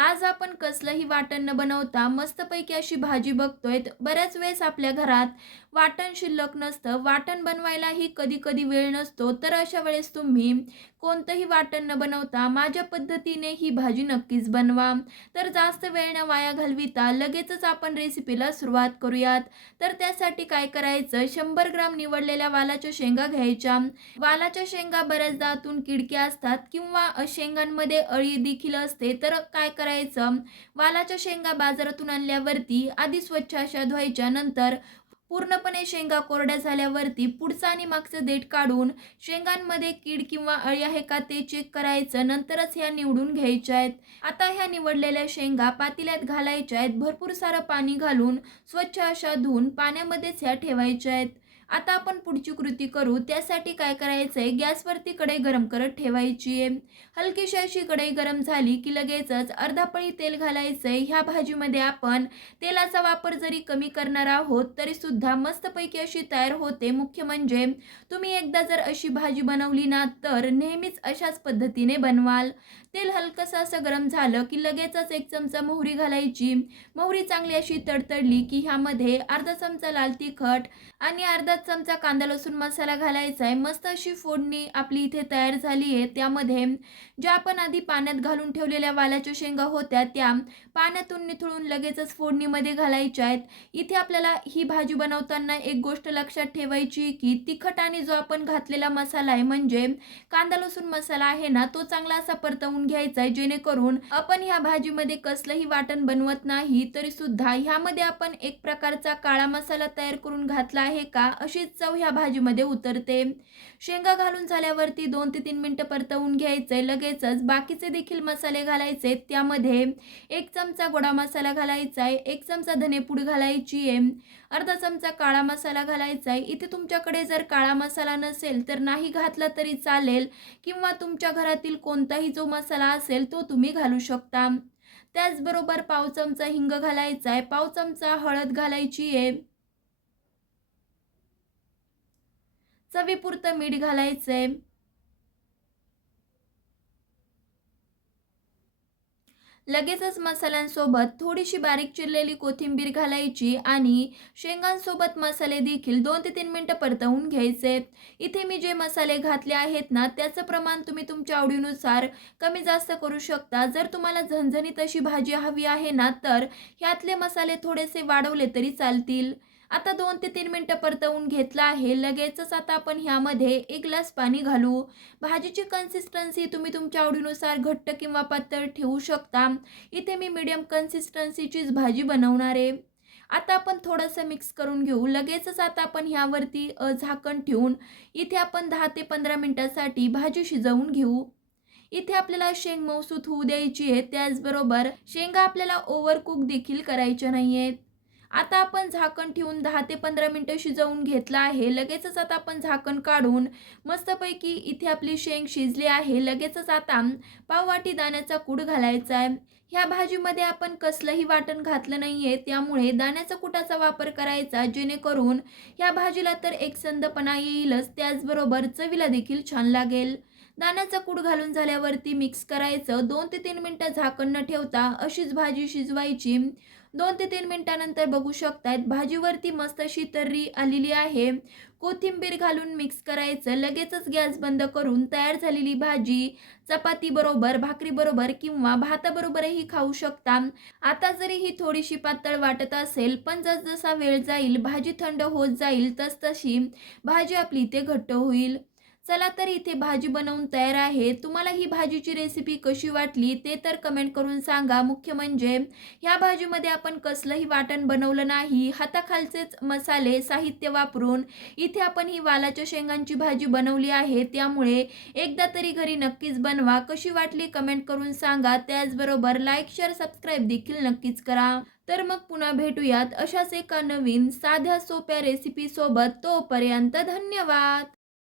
आज आपण कसलंही वाटण न बनवता मस्तपैकी अशी भाजी बघतोय. बऱ्याच वेळेस आपल्या घरात वाटण शिल्लक नसतं. वाटण बनवायलाही कधी-कधी वेळ नसतो. तर अशा वेळेस तुम्ही कोणतंही वाटण न बनवता माझ्या पद्धतीने ही भाजी नक्कीच बनवा. तर जास्त वेळ न वाया घालविता लगेचच आपण रेसिपीला सुरुवात करूयात. तर त्यासाठी काय करायचं, 100 ग्राम निवडलेल्या वालाच्या शेंगा घ्यायच्या. वालाच्या शेंगा बऱ्याचदा आतून किडक्या असतात किंवा शेंगांमध्ये अळी देखील असते. तर काय करायचं, वालाच्या शेंगा बाजारातून आणल्यावरती आधी स्वच्छ अशा धुवायच्या. नंतर पूर्णपणे शेंगा कोरड्या झाल्यावरती पुढचं आणि मागचं देठ काढून शेंगांमध्ये कीड किंवा अळी आहे का ते चेक करायचं. नंतरच ह्या निवडून घ्यायच्या आहेत. आता ह्या निवडलेल्या शेंगा पातेल्यात घालायच्या आहेत. भरपूर सारं पाणी घालून स्वच्छ अशा धुवून पाण्यामध्येच ह्या ठेवायच्या आहेत. आता आपण पुढची कृती करू. त्यासाठी काय करायचंय, गॅसवरती कढई गरम करत ठेवायची आहे. हलकीशी अशी कढई गरम झाली की लगेचच अर्धा पळी तेल घालायचंय. ह्या भाजीमध्ये आपण तेलाचा वापर जरी कमी करणार आहोत तरी सुद्धा मस्तपैकी अशी तयार होते. मुख्य म्हणजे तुम्ही एकदा जर अशी भाजी बनवली ना तर नेहमीच अशाच पद्धतीने बनवाल. तेल हलकंसं असं गरम झालं की लगेचच 1 चमचा मोहरी घालायची. मोहरी चांगली अशी तडतडली की ह्यामध्ये अर्धा चमचा लाल तिखट आणि अर्धा चमचा कांदा लसूण मसाला घालायचा आहे. मस्त अशी फोडणी आपली इथे तयार झाली आहे. त्यामध्ये ज्या आपण आधी पाण्यात घालून ठेवलेल्या वालाच्या शेंगा होत्या त्या पाण्यातून निथळून लगेचच फोडणीमध्ये घालायच्या आहेत. इथे आपल्याला ही भाजी बनवताना एक गोष्ट लक्षात ठेवायची की तिखट आणि जो आपण घातलेला मसाला आहे म्हणजे कांदा लसूण मसाला आहे ना, तो चांगला असा परतवून घ्यायचा आहे, जेणेकरून आपण ह्या भाजीमध्ये कसलंही वाटण बनवत नाही तरी सुद्धा ह्यामध्ये आपण एक प्रकारचा काळा मसाला तयार करून घातला आहे का अशीच चव ह्या भाजीमध्ये उतरते. शेंगा घालून झाल्यावरती 2 ते 3 मिनिटं परतवून घ्यायचंय. लगेचच बाकीचे देखील मसाले घालायचे. त्यामध्ये 1 चमचा गोडा मसाला घालायचा आहे, 1 चमचा धनेपूड घालायची आहे, अर्धा चमचा काळा मसाला घालायचा आहे. इथे तुमच्याकडे जर काळा मसाला नसेल तर नाही घातला तरी चालेल किंवा तुमच्या घरातील कोणताही जो मसाला असेल तो तुम्ही घालू शकता. त्याचबरोबर पाव चमचा हिंग घालायचा आहे, पाव चमचा हळद घालायची आहे, चवीपुरतं मीठ घालायचंय. लगेचच मसाल्यांसोबत थोडीशी बारीक चिरलेली कोथिंबीर घालायची आणि शेंगांसोबत मसाले देखील 2 ते 3 मिनिटं परतवून घ्यायचे. इथे मी जे मसाले घातले आहेत ना त्याचं प्रमाण तुम्ही तुमच्या आवडीनुसार कमी जास्त करू शकता. जर तुम्हाला झणझणीत अशी भाजी हवी आहे ना तर ह्यातले मसाले थोडेसे वाढवले तरी चालतील. आता 2 ते 3 मिनिटं परतवून घेतलं आहे. लगेचच आता आपण ह्यामध्ये 1 ग्लास पाणी घालू. भाजीची कन्सिस्टन्सी तुम्ही तुमच्या आवडीनुसार घट्ट किंवा पातळ ठेवू शकता. इथे मी मीडियम कन्सिस्टन्सीचीच भाजी बनवणार आहे. आता आपण थोडंसं मिक्स करून घेऊ. लगेचच आता आपण ह्यावरती झाकण ठेवून इथे आपण 10 ते 15 मिनिटासाठी भाजी शिजवून घेऊ. इथे आपल्याला शेंग मऊसूत होऊ द्यायची आहे. त्याचबरोबर शेंगा आपल्याला ओव्हर कुक देखील करायच्या नाही आहेत. आता आपण झाकण ठेवून 10 ते 15 मिनिटं शिजवून घेतलं आहे. लगेचच आता आपण झाकण काढून मस्तपैकी इथे आपली शेंग शिजली आहे. लगेचच आता पाववाटी दाण्याचा कूट घालायचा आहे. ह्या भाजीमध्ये आपण कसलंही वाटण घातलं नाहीये, त्यामुळे दाण्याचा कुटाचा वापर करायचा, जेणेकरून ह्या भाजीला तर एकसंधपणा येईलच, त्याचबरोबर चवीला देखील छान लागेल. दाण्याचा कूट घालून झाल्यावरती मिक्स करायचं. 2 ते 3 मिनिटं झाकण न ठेवता अशीच भाजी शिजवायची. 2 ते 3 मिनिटानंतर बघू शकतायत भाजीवरती मस्त अशी तर्री आलेली आहे. कोथिंबीर घालून मिक्स करायचं. लगेचच गॅस बंद करून तयार झालेली भाजी चपाती बरोबर, भाकरी बरोबर किंवा भाताबरोबरही खाऊ शकता. आता जरी ही थोडीशी पातळ वाटत असेल, पण जसजसा वेळ जाईल, भाजी थंड होत जाईल, तसतशी भाजी आपली इथे घट्ट होईल. चला तर इथे भाजी बनवून तयार आहे. तुम्हाला ही भाजीची रेसिपी कशी वाटली ते तर कमेंट करून सांगा. मुख्य म्हणजे ह्या भाजीमध्ये आपण कसलंही वाटण बनवलं नाही. हाताखालचेच मसाले, साहित्य वापरून इथे आपण ही वालाच्या शेंगांची भाजी बनवली आहे. त्यामुळे एकदा तरी घरी नक्कीच बनवा. कशी वाटली कमेंट करून सांगा. त्याचबरोबर लाईक, शेअर, सबस्क्राईब देखील नक्कीच करा. तर मग पुन्हा भेटूयात अशाच एका नवीन साध्या सोप्या रेसिपी सोबत. तोपर्यंत धन्यवाद.